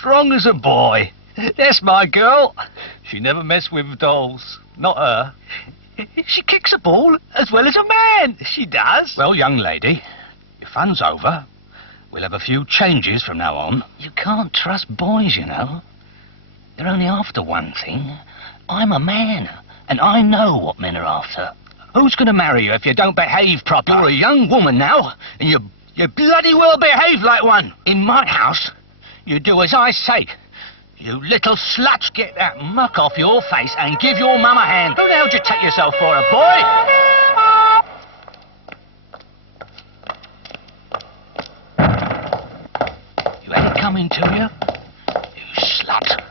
strong as a boy. That's my girl. She never messed with dolls. Not her. She kicks a ball as well as a man. She does. Well, young lady, your fun's over. We'll have a few changes from now on. You can't trust boys, you know. They're only after one thing. I'm a man, and I know what men are after. Who's going to marry you if you don't behave properly? You're a young woman now, and you bloody well behave like one. In my house, you do as I say. You little slut, get that muck off your face and give your mum a hand. Who the hell do you take yourself for, a boy? You ain't coming to you, you slut.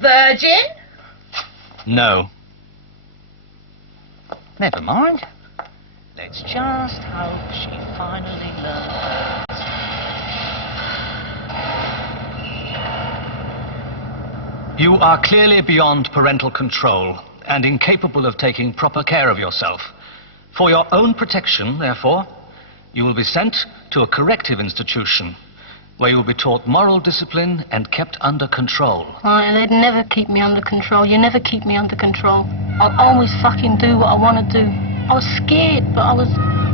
Virgin? No. Never mind. Let's just hope she finally learns. You are clearly beyond parental control and incapable of taking proper care of yourself. For your own protection, therefore, you will be sent to a corrective institution where you will be taught moral discipline and kept under control. They'd never keep me under control. You never keep me under control. I'll always fucking do what I want to do. I was scared, but I was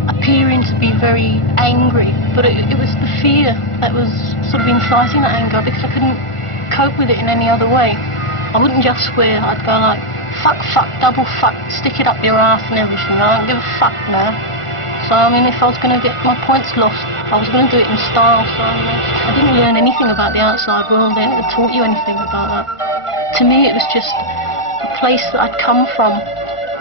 appearing to be very angry. But it was the fear that was sort of inciting that anger, because I couldn't cope with it in any other way. I wouldn't just swear. I'd go like, fuck, fuck, double fuck, stick it up your ass and everything. I don't give a fuck now. So, I mean, if I was going to get my points lost, I was going to do it in style. So I didn't learn anything about the outside world. They never taught you anything about that. To me, it was just a place that I'd come from.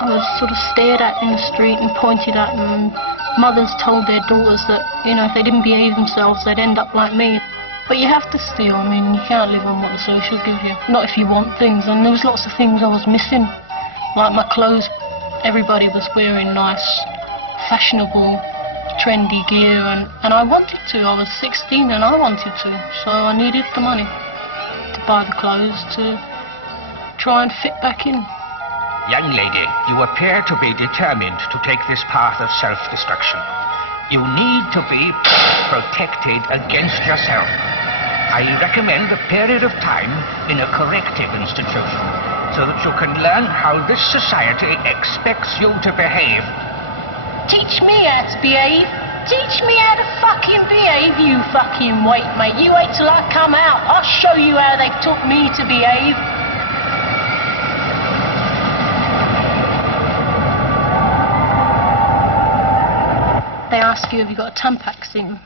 I was sort of stared at in the street and pointed at, and mothers told their daughters that, you know, if they didn't behave themselves, they'd end up like me. But you have to steal. I mean, you can't live on what the social give you. Not if you want things. And there was lots of things I was missing. Like my clothes. Everybody was wearing nice, fashionable, trendy gear, and I wanted to. I was 16 and I wanted to. So I needed the money to buy the clothes to try and fit back in. Young lady, you appear to be determined to take this path of self-destruction. You need to be protected against yourself. I recommend a period of time in a corrective institution so that you can learn how this society expects you to behave. Teach me how to behave. Teach me how to fucking behave, you fucking wait, mate. You wait till I come out. I'll show you how they taught me to behave. They ask you, have you got a Tampax in?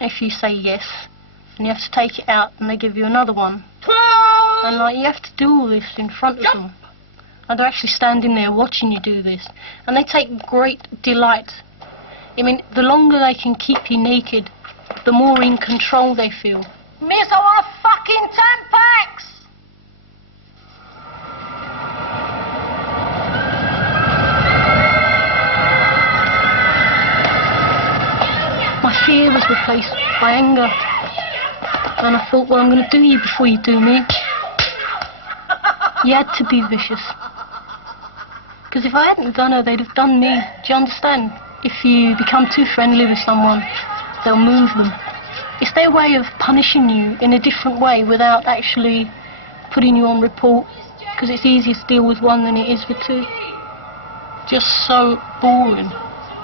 If you say yes, and you have to take it out, and they give you another one. And like, you have to do all this in front of them. And they're actually standing there watching you do this. And they take great delight. I mean, the longer they can keep you naked, the more in control they feel. Miss, I want a fucking Tampax! My fear was replaced by anger. And I thought, well, I'm going to do you before you do me. You had to be vicious. Because if I hadn't done her, they'd have done me. Do you understand? If you become too friendly with someone, they'll move them. It's their way of punishing you in a different way without actually putting you on report. Because it's easier to deal with one than it is with two. Just so boring.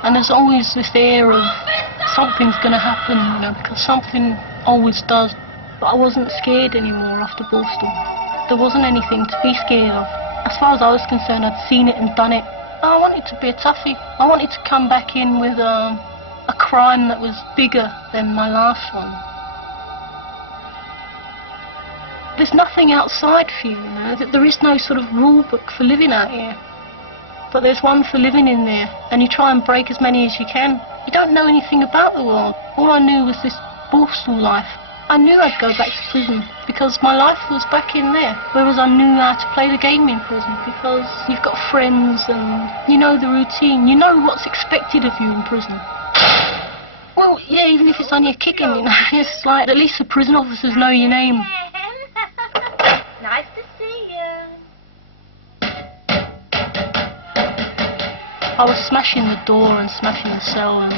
And there's always this air of something's going to happen, you know, because something always does. But I wasn't scared anymore after Borstal. There wasn't anything to be scared of. As far as I was concerned, I'd seen it and done it. I wanted to be a toughie. I wanted to come back in with a crime that was bigger than my last one. There's nothing outside for you, you know. There is no sort of rule book for living out here. But there's one for living in there, and you try and break as many as you can. You don't know anything about the world. All I knew was this Borstal life. I knew I'd go back to prison because my life was back in there. Whereas I knew how to play the game in prison because you've got friends and you know the routine. You know what's expected of you in prison. Well, yeah, even if it's only a kicking, you know, it's like at least the prison officers know your name. Nice to see you. I was smashing the door and smashing the cell and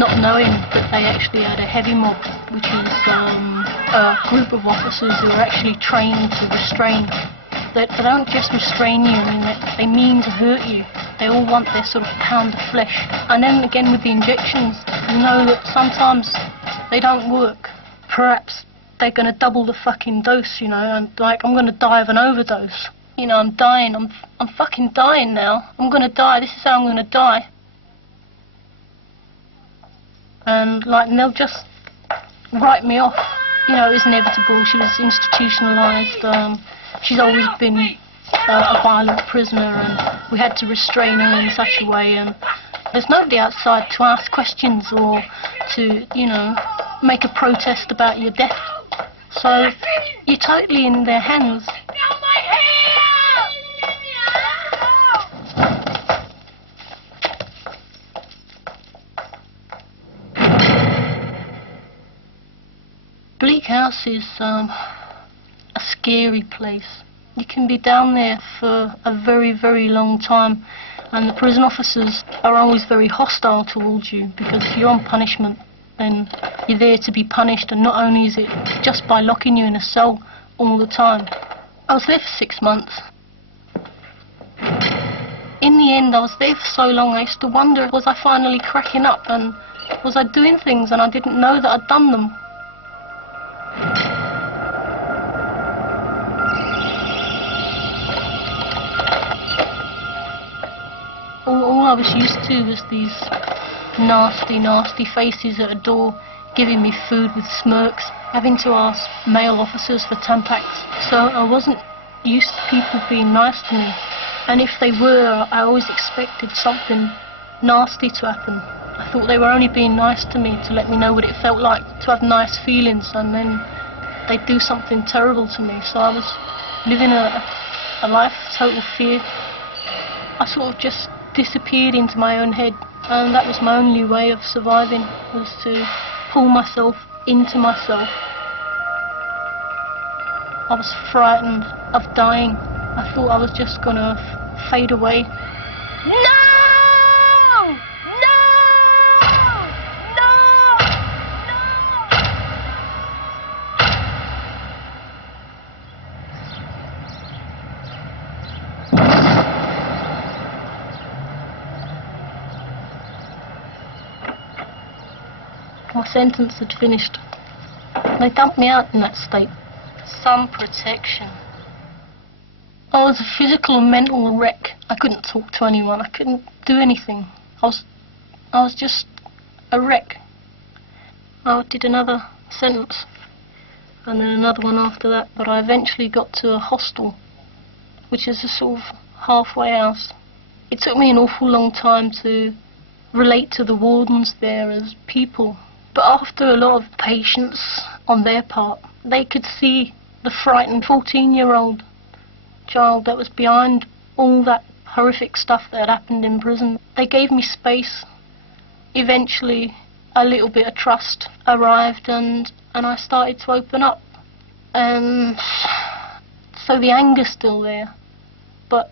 not knowing that they actually had a heavy mob, which is a group of officers who are actually trained to restrain. They don't just restrain you, I mean, they mean to hurt you. They all want their sort of pound of flesh. And then again with the injections, you know that sometimes they don't work. Perhaps they're going to double the fucking dose, you know, and like I'm going to die of an overdose. You know, I'm dying, I'm fucking dying now. I'm going to die, this is how I'm going to die. And like, and they'll just write me off. You know, it was inevitable, she was institutionalised. She's always been a violent prisoner, and we had to restrain her in such a way, and there's nobody outside to ask questions or to, you know, make a protest about your death. So you're totally in their hands. Bleak House is a scary place. You can be down there for a very, very long time, and the prison officers are always very hostile towards you, because if you're on punishment, then you're there to be punished, and not only is it just by locking you in a cell all the time. I was there for 6 months. In the end, I was there for so long, I used to wonder, was I finally cracking up, and was I doing things and I didn't know that I'd done them? All I was used to was these nasty, nasty faces at a door, giving me food with smirks, having to ask male officers for Tampax. So I wasn't used to people being nice to me. And if they were, I always expected something nasty to happen. I thought they were only being nice to me to let me know what it felt like to have nice feelings, and then they'd do something terrible to me. So I was living a life of total fear. I sort of just disappeared into my own head, and that was my only way of surviving, was to pull myself into myself. I was frightened of dying. I thought I was just gonna fade away. No! My sentence had finished. They dumped me out in that state. Some protection. I was a physical and mental wreck. I couldn't talk to anyone. I couldn't do anything. I was just a wreck. I did another sentence, and then another one after that, but I eventually got to a hostel, which is a sort of halfway house. It took me an awful long time to relate to the wardens there as people. But after a lot of patience on their part, they could see the frightened 14-year-old child that was behind all that horrific stuff that had happened in prison. They gave me space. Eventually, a little bit of trust arrived, and I started to open up. And so the anger's still there, but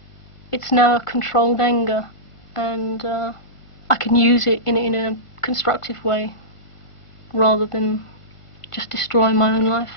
it's now a controlled anger, and I can use it in a constructive way, rather than just destroying my own life.